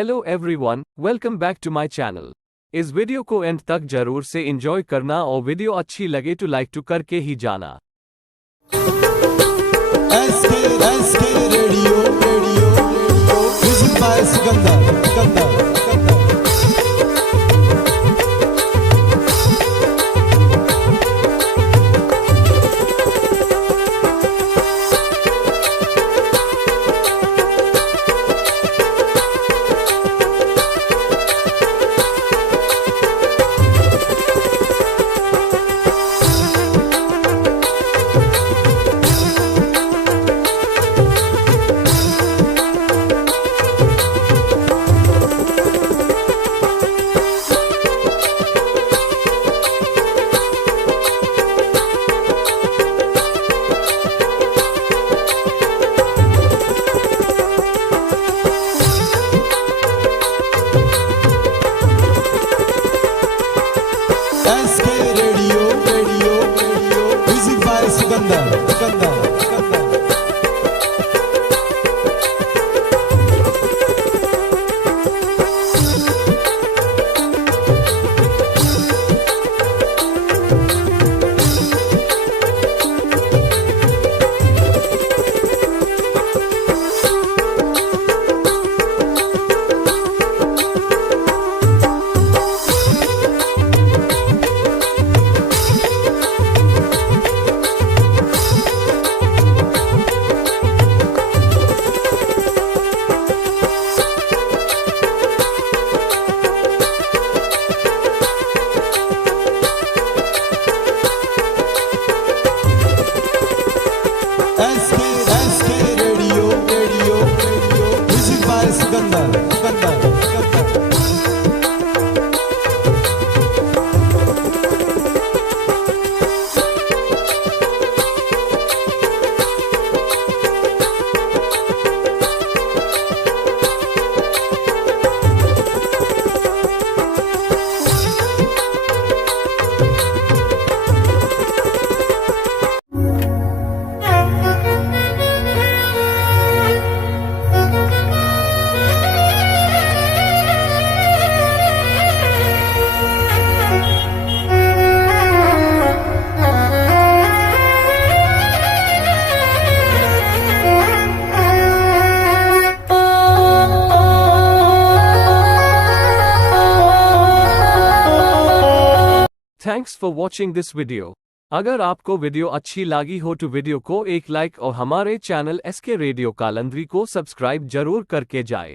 Hello everyone, welcome back to my channel. इस video को end तक जरूर से एंजॉय करना और वीडियो अच्छी लगे तो लाइक टू करके ही जाना। SK radio music by Sikandar. Thanks for watching this video. अगर आपको वीडियो अच्छी लगी हो तो वीडियो को एक लाइक और हमारे चैनल एसके रेडियो कालंदरी को सब्सक्राइब जरूर करके जाए।